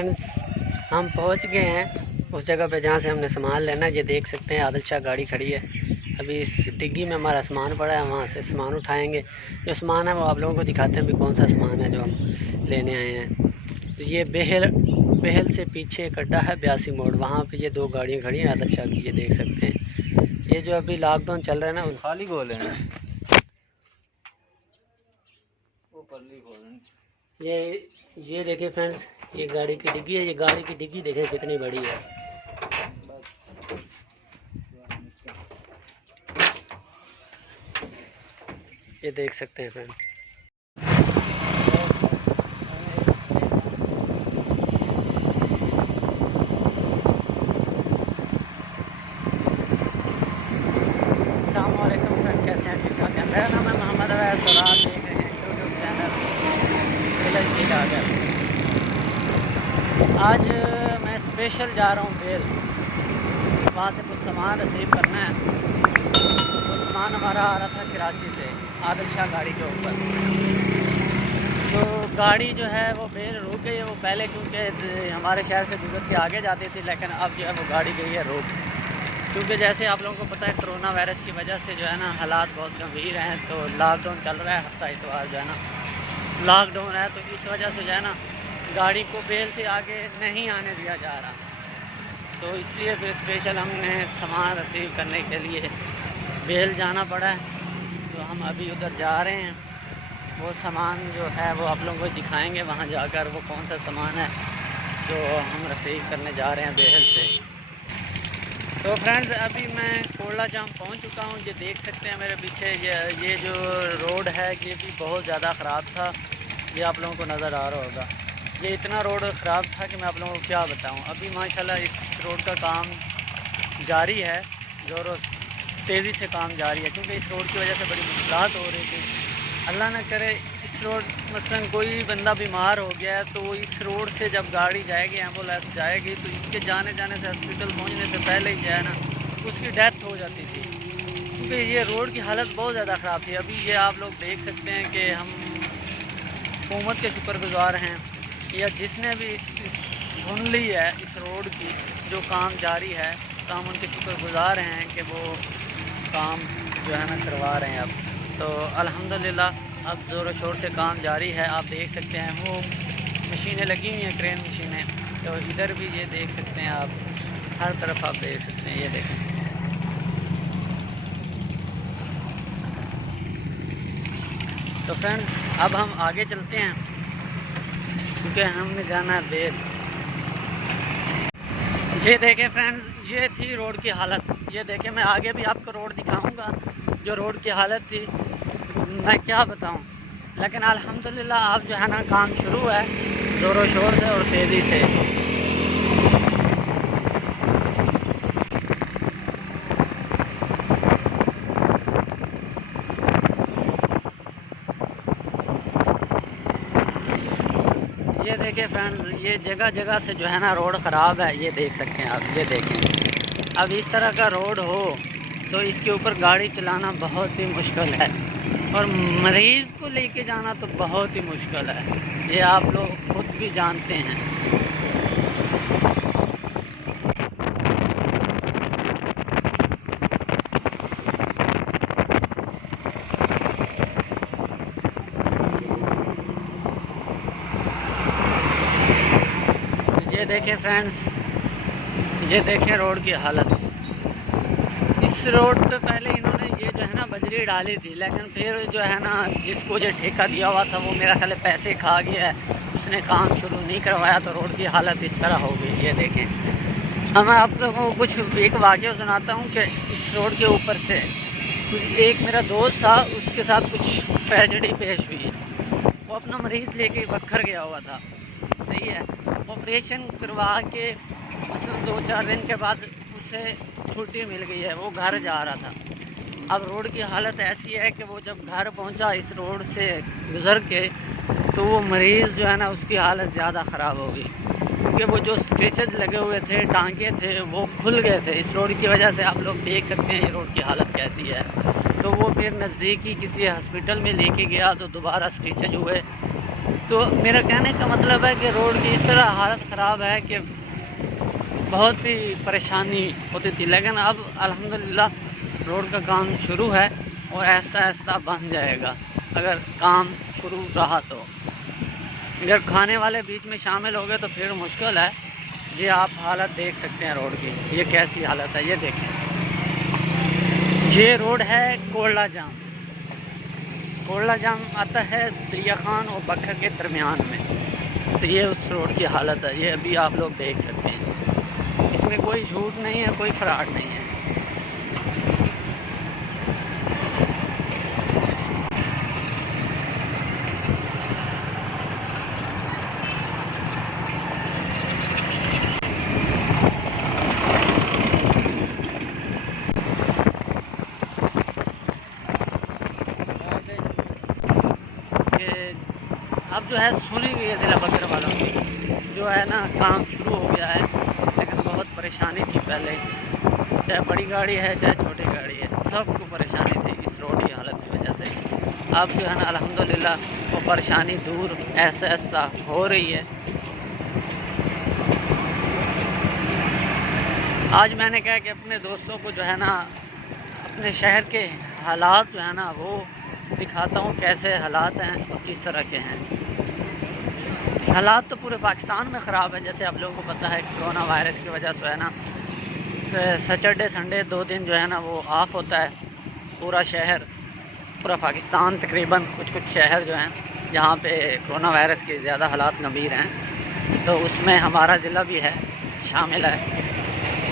Friends, हम पहुंच गए हैं उस जगह पे जहां से हमने सामान लेना है। ये देख सकते हैं आदिल शाह गाड़ी खड़ी है। अभी इस डिग्गी में हमारा सामान पड़ा है, वहां से सामान उठाएंगे। जो सामान है वो आप लोगों को दिखाते हैं भी कौन सा सामान है जो हम लेने आए हैं। तो ये बेहल से पीछे एक अड्डा है 82 मोड़, वहाँ पे ये 2 गाड़ियाँ खड़ी हैं आदिल शाह की। ये देख सकते हैं। ये जो अभी लॉकडाउन चल रहा है ना, खाली गोले हैं वो पल्ली गोले। ये देखिए फ्रेंड्स, ये गाड़ी की डिग्गी है। ये गाड़ी की डिग्गी देखें कितनी बड़ी है। ये देख सकते हैं फ्रेंड। अस्सलामुअलैकुम फ्रेंड, कैसे हैं? ठीक ठाक है। मेरा नाम है मोहम्मद अवैस और आप देख रहे हैं यूट्यूब चैनल विलेज वीलॉगर। आज मैं स्पेशल जा रहा हूँ बेल, वहाँ से कुछ सामान रिसीव करना है। वो सामान हमारा आ रहा था कराची से आदिल शाह गाड़ी के ऊपर। तो गाड़ी जो है वो बेल रुक गई है। वो पहले क्योंकि हमारे शहर से गुजर के आगे जाती थी, लेकिन अब जो है वो गाड़ी गई है रोक। क्योंकि जैसे आप लोगों को पता है कोरोना वायरस की वजह से जो है ना हालात बहुत गंभीर हैं। तो लॉकडाउन चल रहा है, हफ्ता इतवार जो है ना लॉकडाउन है। तो इस वजह से जो है ना गाड़ी को बेल से आगे नहीं आने दिया जा रहा। तो इसलिए फिर स्पेशल हमने सामान रिसीव करने के लिए बेल जाना पड़ा है। तो हम अभी उधर जा रहे हैं। वो सामान जो है वो आप लोगों को दिखाएंगे वहाँ जाकर, वो कौन सा सामान है जो हम रिसीव करने जा रहे हैं बेहल से। तो फ्रेंड्स, अभी मैं कोला जाम पहुंच चुका हूं। ये देख सकते हैं मेरे पीछे ये जो रोड है ये भी बहुत ज़्यादा ख़राब था। ये आप लोगों को नज़र आ रहा होगा। ये इतना रोड ख़राब था कि मैं आप लोगों को क्या बताऊं। अभी माशाल्लाह इस रोड का काम जारी है, ज़ोरों तेज़ी से काम जारी है। क्योंकि इस रोड की वजह से बड़ी मुश्किलात हो रही थी। अल्लाह न करे इस रोड मसलन कोई बंदा बीमार हो गया है तो इस रोड से जब गाड़ी जाएगी, एम्बुलेंस जाएगी, तो इसके जाने से हॉस्पिटल पहुंचने से पहले ही जो है ना उसकी डेथ हो जाती थी। क्योंकि ये रोड की हालत बहुत ज़्यादा ख़राब थी। अभी ये आप लोग देख सकते हैं कि हम हुकूमत के शुक्रगुज़ार हैं, या जिसने भी सुन ली है इस रोड की जो काम जारी है, तो हम उनके शुक्रगुज़ार हैं कि वो काम जो है ना करवा रहे हैं अब। तो अल्हम्दुलिल्लाह अब ज़ोरों शोर से काम जारी है। आप देख सकते हैं वो मशीनें लगी हुई हैं, क्रेन मशीनें। तो इधर भी ये देख सकते हैं आप, हर तरफ आप देख सकते हैं। ये देखें, तो फ्रेंड्स अब हम आगे चलते हैं क्योंकि हमने जाना है बेल। ये देखें फ्रेंड्स, ये थी रोड की हालत। ये देखें, मैं आगे भी आपको रोड दिखाऊंगा जो रोड की हालत थी, मैं क्या बताऊं। लेकिन अल्हम्दुलिल्लाह अब जो है ना काम शुरू है ज़ोरों शोर से और तेज़ी से। ये देखिए फ्रेंड्स, ये जगह जगह से जो है ना रोड ख़राब है। ये देख सकते हैं आप। ये देखें, अब इस तरह का रोड हो तो इसके ऊपर गाड़ी चलाना बहुत ही मुश्किल है, और मरीज़ को लेके जाना तो बहुत ही मुश्किल है। ये आप लोग खुद भी जानते हैं। ये देखें फ्रेंड्स, ये देखें रोड की हालत। इस रोड पे पहले इन्होंने ये जो है ना बजरी डाली थी, लेकिन फिर जो है ना जिसको जो ठेका दिया हुआ था वो मेरा ख्याल पैसे खा गया है, उसने काम शुरू नहीं करवाया। तो रोड की हालत इस तरह हो गई। ये देखें, मैं आप लोगों को कुछ एक वाक़या सुनाता हूँ कि इस रोड के ऊपर से एक मेरा दोस्त था, उसके साथ कुछ ट्रेजेडी पेश हुई। वो अपना मरीज़ लेके बखर गया हुआ था, सही है। ऑपरेशन करवा के मतलब 2-4 दिन के बाद उसे छुट्टी मिल गई है, वो घर जा रहा था। अब रोड की हालत ऐसी है कि वो जब घर पहुंचा इस रोड से गुज़र के, तो वो मरीज़ जो है ना उसकी हालत ज़्यादा ख़राब हो गई। क्योंकि वो जो स्टिचेज लगे हुए थे, टांके थे, वो खुल गए थे इस रोड की वजह से। आप लोग देख सकते हैं ये रोड की हालत कैसी है। तो वो फिर नज़दीकी किसी हॉस्पिटल में लेके गया तो दोबारा स्टिचेज हुए, तो मेरा कहने का मतलब है कि रोड की इस तरह हालत ख़राब है कि बहुत ही परेशानी होती थी, लेकिन अब अल्हम्दुलिल्लाह रोड का काम शुरू है और ऐसा ऐसा बन जाएगा अगर काम शुरू रहा तो। अगर खाने वाले बीच में शामिल हो गए तो फिर मुश्किल है। ये आप हालत देख सकते हैं रोड की, ये कैसी हालत है, ये देखें। ये रोड है कोल्ला जाम। कोल्ला जाम आता है दरिया खान और बखर के दरमियान में, तो ये उस रोड की हालत है। ये अभी आप लोग देख सकते हैं, इसमें कोई झूठ नहीं है, कोई फ्रॉड नहीं है। अब जो है सुनी गई है ज़िला बकर वालों की, जो है ना काम शुरू हो गया है, लेकिन बहुत परेशानी थी पहले, चाहे बड़ी गाड़ी है चाहे छोटी गाड़ी है, सबको परेशानी थी इस रोड की हालत की वजह से। अब जो है ना अल्हम्दुलिल्लाह वो परेशानी दूर ऐसा ऐसा हो रही है। आज मैंने कहा कि अपने दोस्तों को जो है ना अपने शहर के हालात जो है ना वो दिखाता हूँ, कैसे हालात हैं और किस तरह के हैं। हालात तो पूरे पाकिस्तान में ख़राब है, जैसे आप लोगों को पता है कोरोना वायरस की वजह से है ना सैटरडे संडे 2 दिन जो है ना वो ऑफ होता है। पूरा शहर, पूरा पाकिस्तान तकरीबन, कुछ कुछ शहर जो हैं जहाँ पे कोरोना वायरस के ज़्यादा हालात गंभीर हैं, तो उसमें हमारा ज़िला भी है, शामिल है।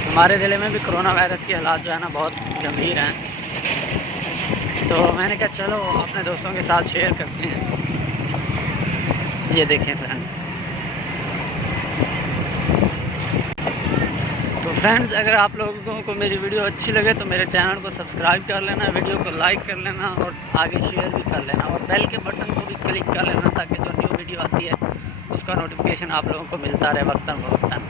हमारे ज़िले में भी कोरोना वायरस के हालात जो है ना बहुत गंभीर हैं, तो मैंने कहा चलो अपने दोस्तों के साथ शेयर करते हैं। ये देखें फ्रेंड। तो फ्रेंड्स, अगर आप लोगों को मेरी वीडियो अच्छी लगे तो मेरे चैनल को सब्सक्राइब कर लेना, वीडियो को लाइक कर लेना और आगे शेयर भी कर लेना, और बेल के बटन को भी क्लिक कर लेना ताकि जो न्यू वीडियो आती है उसका नोटिफिकेशन आप लोगों को मिलता रहे वक्तन फ़वक्तन।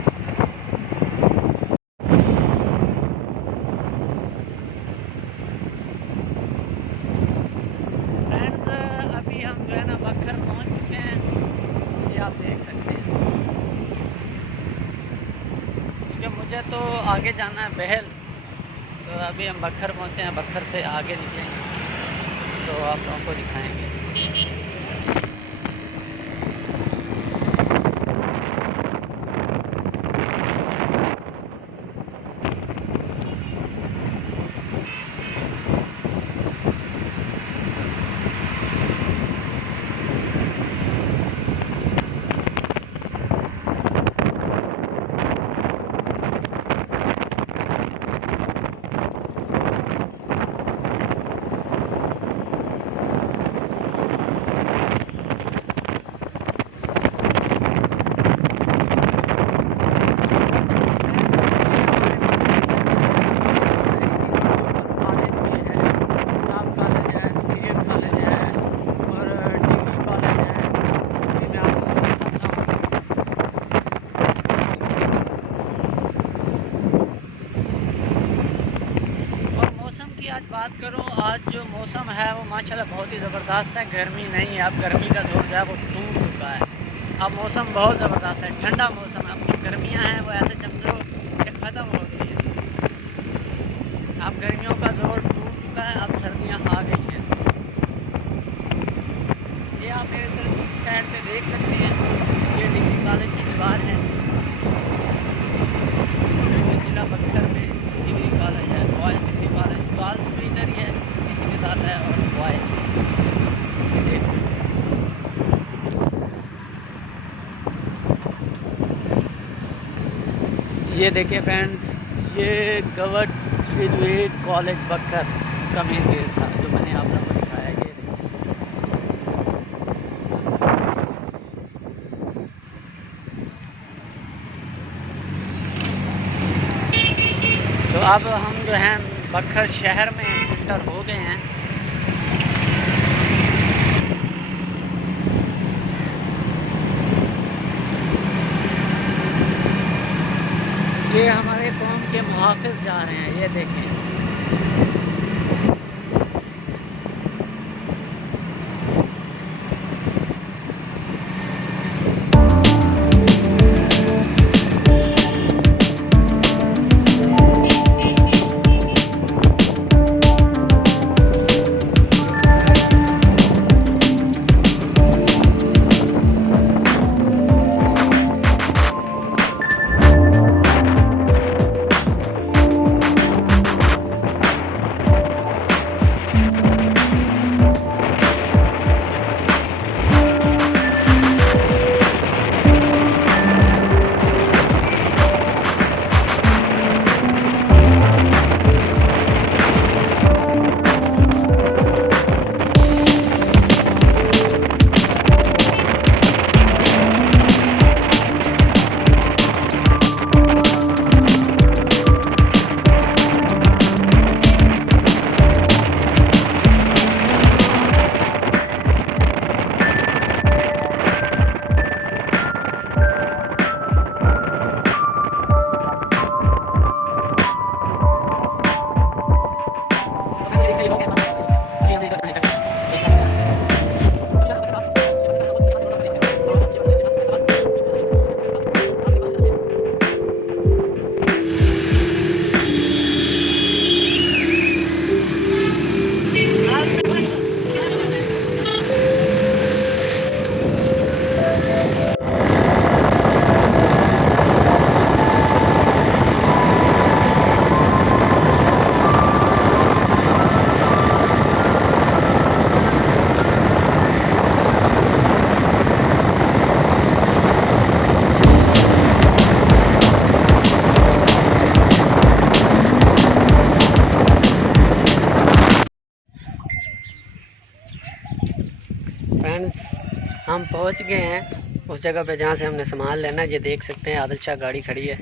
अभी हम जो है ना बखर पहुंच चुके हैं, ये आप देख सकते हैं। क्योंकि मुझे तो आगे जाना है बहल, तो अभी हम बखर पहुंचे हैं, बखर से आगे निकलेंगे तो आप लोगों को दिखाएंगे। आज बात करूं, आज जो मौसम है वो माशाल्लाह बहुत ही ज़बरदस्त है। गर्मी नहीं है, अब गर्मी का जोर जो है वो टूट चुका है। अब मौसम बहुत ज़बरदस्त है, ठंडा मौसम है। अब जो गर्मियां हैं वो ऐसे समझो कि ख़त्म हो गई है। अब गर्मियों का जोर टूट चुका है, अब सर्दियां आ गई हैं। ये आप मेरे तरफ साइड पे देख सकते हैं, ये डिग्री कॉलेज की दीवार है। जिला बक्सर में डिग्री कॉलेज है, बॉयज़ डिग्री कॉलेज, गर्ल्स भी इधर ही है, इसी के साथ है, और बॉयज़। ये देखिए फ्रेंड्स, ये गवर्ड ग्रेजुएट कॉलेज बक्सर का मेन गेट था जो मैंने आप लोगों को दिखाया। ये देखिए, तो अब हम जो हैं बक्सर शहर में एंटर हो गए हैं। ये हमारे कौम के मुहाफिज जा रहे हैं, ये देखें। पहुंच गए हैं उस जगह पे जहाँ से हमने सामान लेना है। ये देख सकते हैं आदिल शाह गाड़ी खड़ी है।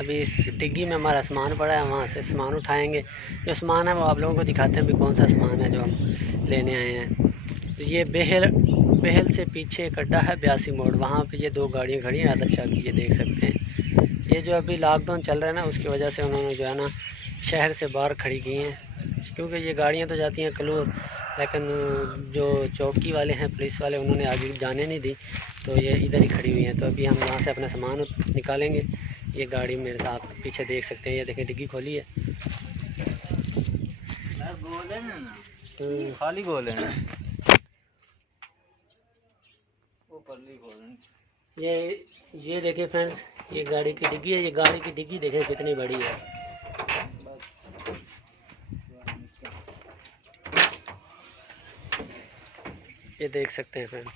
अभी इस डिग्गी में हमारा सामान पड़ा है, वहाँ से सामान उठाएंगे। जो सामान है वो आप लोगों को दिखाते हैं भी कौन सा सामान है जो हम लेने आए हैं। तो ये बेहल से पीछे एक अड्डा है 82 मोड़, वहाँ पे ये 2 गाड़ियाँ खड़ी हैं आदिल शाह की, ये देख सकते हैं। ये जो अभी लॉकडाउन चल रहा है ना, उसकी वजह से उन्होंने जो है ना शहर से बाहर खड़ी की हैं, क्योंकि ये गाड़ियाँ तो जाती हैं कलूर, लेकिन जो चौकी वाले हैं पुलिस वाले उन्होंने आगे जाने नहीं दी, तो ये इधर ही खड़ी हुई हैं। तो अभी हम यहाँ से अपना सामान निकालेंगे। ये गाड़ी मेरे साथ पीछे देख सकते हैं, ये देखें डिग्गी खोली है। गोले ना खाली गोले ना वो पल्ली खोल। ये देखें फ्रेंड्स, ये गाड़ी की डिग्गी है। ये गाड़ी की डिग्गी देखें कितनी बड़ी है। ये देख सकते हैं फ्रेंड्स,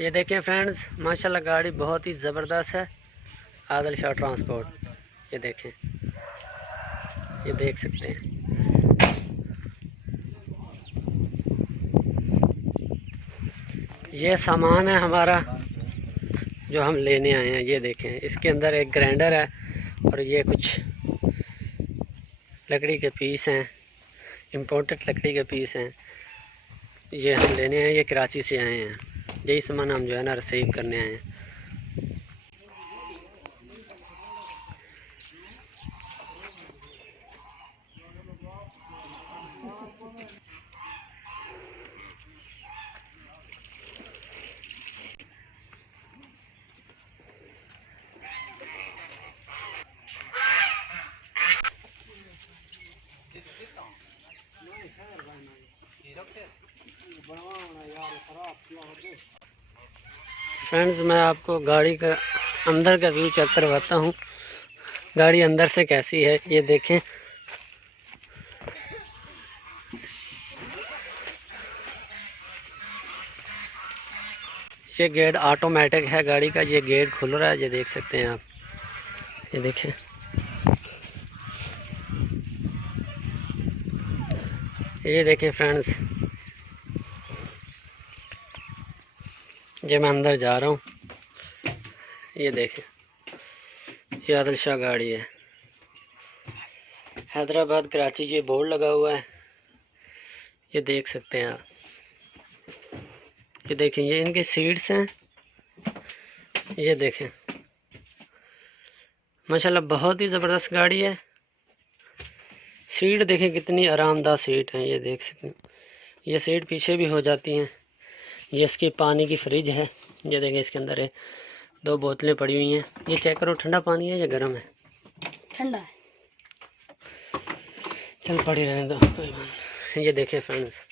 ये देखें फ्रेंड्स, माशाल्लाह गाड़ी बहुत ही ज़बरदस्त है। आदिल शाह ट्रांसपोर्ट, ये देखें, ये देख सकते हैं। ये सामान है हमारा जो हम लेने आए हैं। ये देखें, इसके अंदर एक ग्राइंडर है और ये कुछ लकड़ी के पीस हैं, इम्पोर्टेड लकड़ी के पीस हैं। ये हम लेने आए, ये कराची से आए हैं। यही सामान हम जो है ना रिसीव करने आए हैं। फ्रेंड्स, मैं आपको गाड़ी का अंदर का व्यू चेक करवाता हूँ, गाड़ी अंदर से कैसी है। ये देखें, ये गेट ऑटोमेटिक है गाड़ी का, ये गेट खुल रहा है, ये देख सकते हैं आप। ये देखें, ये देखें फ्रेंड्स, ये मैं अंदर जा रहा हूँ। ये देखें, ये आदिल शाह गाड़ी है, हैदराबाद कराची, ये बोर्ड लगा हुआ है। ये देख सकते हैं आप। ये देखें, ये इनके सीट्स हैं। ये देखें, माशाल्लाह बहुत ही ज़बरदस्त गाड़ी है। सीट देखें कितनी आरामदायक सीट है। ये देख सकते हैं, ये सीट पीछे भी हो जाती हैं। ये इसकी पानी की फ्रिज है। ये देखें, इसके अंदर है 2 बोतलें पड़ी हुई हैं। ये चेक करो, ठंडा पानी है या गर्म है? ठंडा है। चल पड़ी रहने दो, कोई बात नहीं। ये देखें फ्रेंड्स,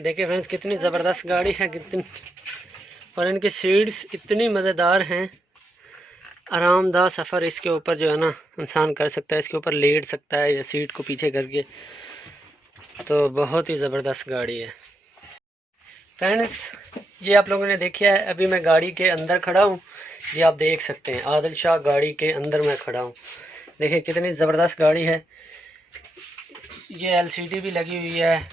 देखिए फ्रेंड्स कितनी ज़बरदस्त गाड़ी है, कितनी, और इनकी सीट्स इतनी मज़ेदार हैं। आरामदाह सफ़र इसके ऊपर जो है ना इंसान कर सकता है, इसके ऊपर लेट सकता है या सीट को पीछे करके, तो बहुत ही ज़बरदस्त गाड़ी है। फ्रेंड्स, ये आप लोगों ने देखा है। अभी मैं गाड़ी के अंदर खड़ा हूँ, ये आप देख सकते हैं आदिल शाह गाड़ी के अंदर मैं खड़ा हूँ। देखिए कितनी ज़बरदस्त गाड़ी है। ये एलसीडी भी लगी हुई है,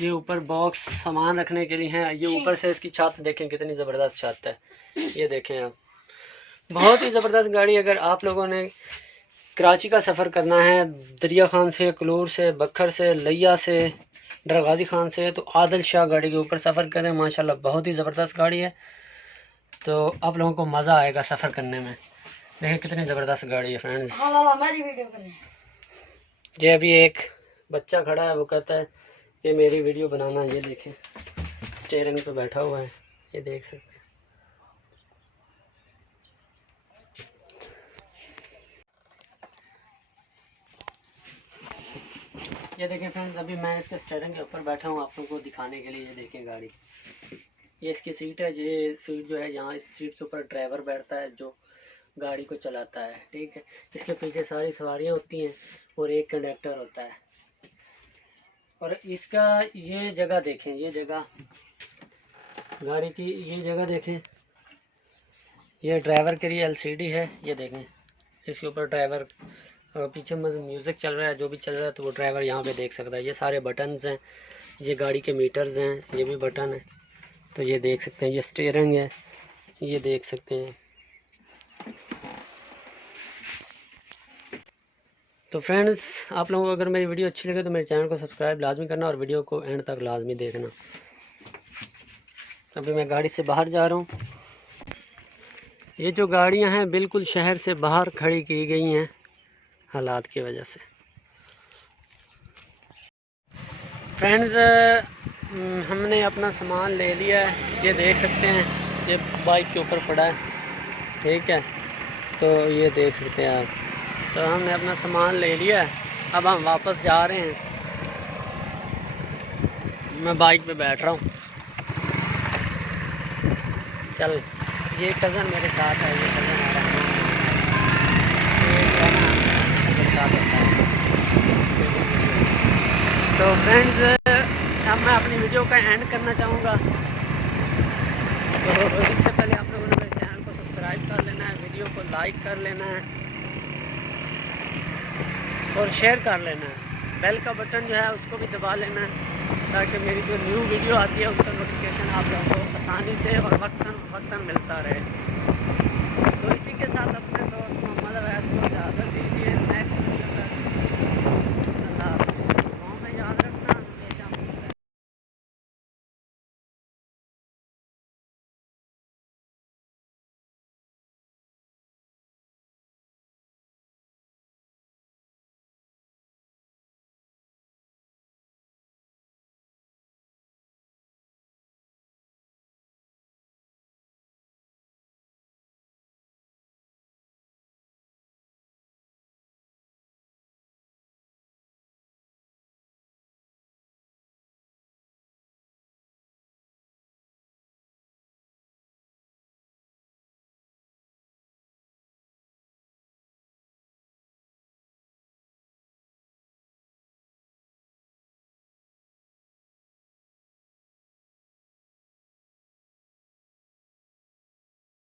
ये ऊपर बॉक्स सामान रखने के लिए है। ये ऊपर से इसकी छत देखें कितनी ज़बरदस्त छत है। ये देखें आप, बहुत ही ज़बरदस्त गाड़ी। अगर आप लोगों ने कराची का सफ़र करना है, दरिया खान से, कलूर से, बखर से, लिया से, डरगाजी खान से, तो आदिल शाह गाड़ी के ऊपर सफ़र करें। माशाल्लाह बहुत ही ज़बरदस्त गाड़ी है, तो आप लोगों को मज़ा आएगा सफ़र करने में। देखिए कितनी ज़बरदस्त गाड़ी है फ्रेंड्स। ये अभी एक बच्चा खड़ा है, वो कहता है ये मेरी वीडियो बनाना। ये देखें स्टीयरिंग पे बैठा हुआ है, ये देख सकते हैं। ये देखें फ्रेंड्स, अभी मैं इसके स्टीयरिंग के ऊपर बैठा हूँ आप लोगों को दिखाने के लिए। ये देखें गाड़ी, ये इसकी सीट है। ये सीट जो है, यहाँ इस सीट के ऊपर ड्राइवर बैठता है जो गाड़ी को चलाता है, ठीक है। इसके पीछे सारी सवारियाँ होती हैं और एक कंडक्टर होता है। और इसका ये जगह देखें, ये जगह गाड़ी की, ये जगह देखें। ये ड्राइवर के लिए एलसीडी है, ये देखें इसके ऊपर ड्राइवर और पीछे म्यूज़िक चल रहा है, जो भी चल रहा है तो वो ड्राइवर यहाँ पे देख सकता है। ये सारे बटन्स हैं, ये गाड़ी के मीटर्स हैं, ये भी बटन है, तो ये देख सकते हैं। ये स्टीयरिंग है, ये देख सकते हैं। तो फ्रेंड्स, आप लोगों को अगर मेरी वीडियो अच्छी लगे तो मेरे चैनल को सब्सक्राइब लाजमी करना और वीडियो को एंड तक लाजमी देखना। अभी मैं गाड़ी से बाहर जा रहा हूँ। ये जो गाड़ियाँ हैं बिल्कुल शहर से बाहर खड़ी की गई हैं हालात की वजह से। फ्रेंड्स, हमने अपना सामान ले लिया है, ये देख सकते हैं, ये बाइक के ऊपर पड़ा है, ठीक है, तो ये देख सकते हैं आप। तो हमने अपना सामान ले लिया है, अब हम वापस जा रहे हैं। मैं बाइक पे बैठ रहा हूँ। चल, ये कज़न मेरे साथ है, ये कज़न आ रहा है। तो फ्रेंड्स, अब मैं अपनी वीडियो का एंड करना चाहूँगा। तो इससे पहले आप लोगों ने मेरे चैनल को सब्सक्राइब कर लेना है, वीडियो को लाइक कर लेना है और शेयर कर लेना है। बेल का बटन जो है उसको भी दबा लेना है, ताकि मेरी जो न्यू वीडियो आती है उसका नोटिफिकेशन आप लोगों को आसानी से और वक्तन मिलता रहे। तो इसी के साथ